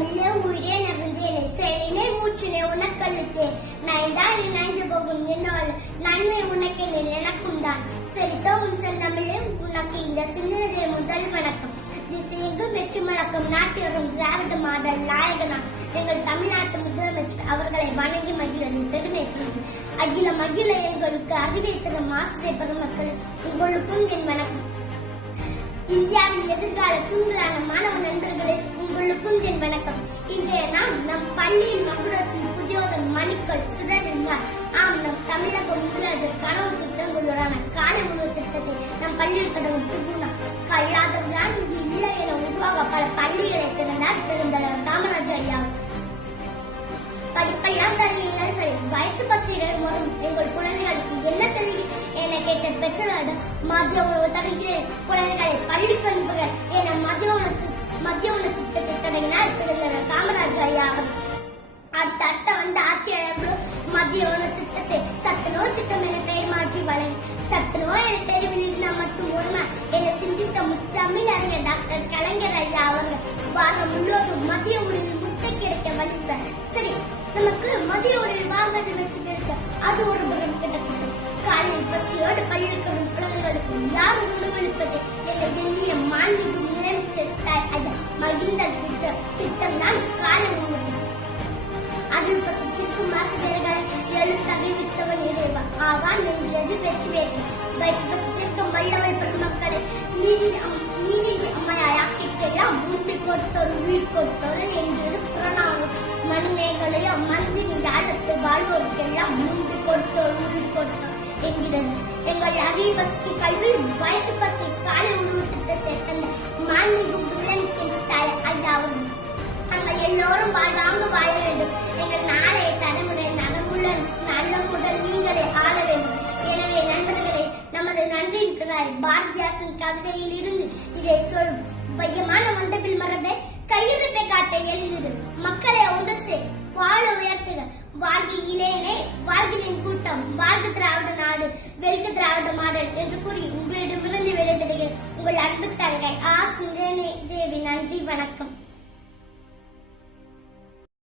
தமிழே உயிரே நிறைந்தேனே செயலினை மூச்சினை உனக்களித்தே நைந்தால் இணைந்து போகும் என்னோடு நன்மை உனக்கு எனக்கும் தான் செலுத்த உன் செந்தமிழே உனக்கு இந்த சிந்தனை முதல் வணக்கம். திசையெங்கும் வெற்றி முழக்கம் நாட்டியரும் திராவிட மாடல் நாயகனா எங்கள் தமிழ்நாட்டு முதலமைச்சர் அவர்களை வணங்கி மகிழ்வதில் பெருமை கொள்கிறேன். அகில மகிழ எங்களுக்கு அறிவை தரும் ஆசிரியர் பெருமக்கள் உங்களுக்கும் என் வணக்கம். இந்தியாவின் எதிர்கால தூண்களான மாணவ நண்பர்களே உங்களுக்கும் என் வணக்கம். இன்றைய நாள் நம் பள்ளியில் மகுடத்தில் புதியோதன் மணிக்கள் சுடரினார். ஆம், நம் தமிழக முதலமைச்சர் கனவு திட்டங்களுடான காலை உணவு திட்டத்தை நம் பள்ளியில் கடவுள் திருநாள் இல்லாதவர்களால் இங்கு இல்லை என உருவாக பல பள்ளிகளை திறந்தார் பெருந்தலைவர் காமராஜர் ஐயா. படிப்பெல்லாம் தருவீங்கள் சரி, வயிற்று பசியிடம் வரும் எங்கள் குழந்தைகளுக்கு என்ன தெரியும் என கேட்ட பெற்றோரிடம் மதிய உணவு தருகிறேன், குழந்தைகளை பள்ளிக்கு அனுப்புகள் என மதிய உணவு திட்டத்தை தொடங்கினார் பெருந்தலைவர் காமராஜர் ஐயா. அடுத்த வந்த ஆட்சியாளர்களும் மதிய உணவு திட்டத்தை சத்துணவு திட்டம் என பெயர் மாற்றி வழங்கி சத்துணவு என பெயர் வெளியினா மட்டும் ஒருமை என சிந்தித்த முத்தமிழ் அறிஞர் டாக்டர் கலைஞர் ஐயா அவர்கள் வாரம் முழுவதும் மதிய உணவில் முட்டை கிடைக்க வழி சார். சரி, நமக்கு மதிய உணவில் வாங்கி வச்சு கிடைக்க அது ஒரு புறம் கிட்டக்கூடும். காலையில் பசியோடு பள்ளிக்கு வரும் குழந்தைகளுக்கு யார் உணவளிப்பது என எண்ணிய மாண்புமிகு முதலமைச்சர் மகிழ்ந்த திட்டம் தான் காலை உணவு திட்டம். அருள் பசத்திற்கும் ஆசிரியர்களை எழுத்தறிவித்தவன் இறைவன் ஆவான் என்கிறது வெற்றி வேட்கை. வயிற்று பசத்திற்கும் வல்லவள் பெருமக்களை நீதி அம்மையாய் ஆக்கிக்கெல்லாம் உண்டு கொடுத்தோர் உயிர் கொடுத்தோர் என்கிறது புறநானூறு. மணிமேகலையோ மந்திரி யாழத்து வாழ்வோருக்கெல்லாம் உண்டு கொடுத்தோர் உயிர் கொடுத்தோர் என்கிறது. எங்கள் அறிவு பசி கல்வி வயிற்று பசி காலை உணவு திட்டத்தை தந்த மாண்புமிகு முதலமைச்சர் ஐயா அவர்கள் நாங்கள் எல்லோரும் வாழ்வாங்க வாழ வேண்டும். எங்கள் நாளைய தலைமுறை நலமுடன் நீங்களே ஆள வேண்டும். எனவே நண்பர்களே, நமது நன்றியின் பாரதிதாசன் கவிதையில் இருந்து இதை சொல்லும் பையமான மண்டபில் மரபே கையிருப்பை காட்ட எழுந்தது மக்களை ஒன்று சேர் வாழ உயர்த்துக வாழ்க இளையனே வாழ்கின் கூட்டம் வாழ்க திராவிட நாடு வெல்க திராவிட மாடல் என்று கூறி உங்களிடமிருந்து விடைபெறுகிறேன். உங்கள் அன்பு தங்கை ஆ. சிந்தனை தேவி. நன்றி, வணக்கம்.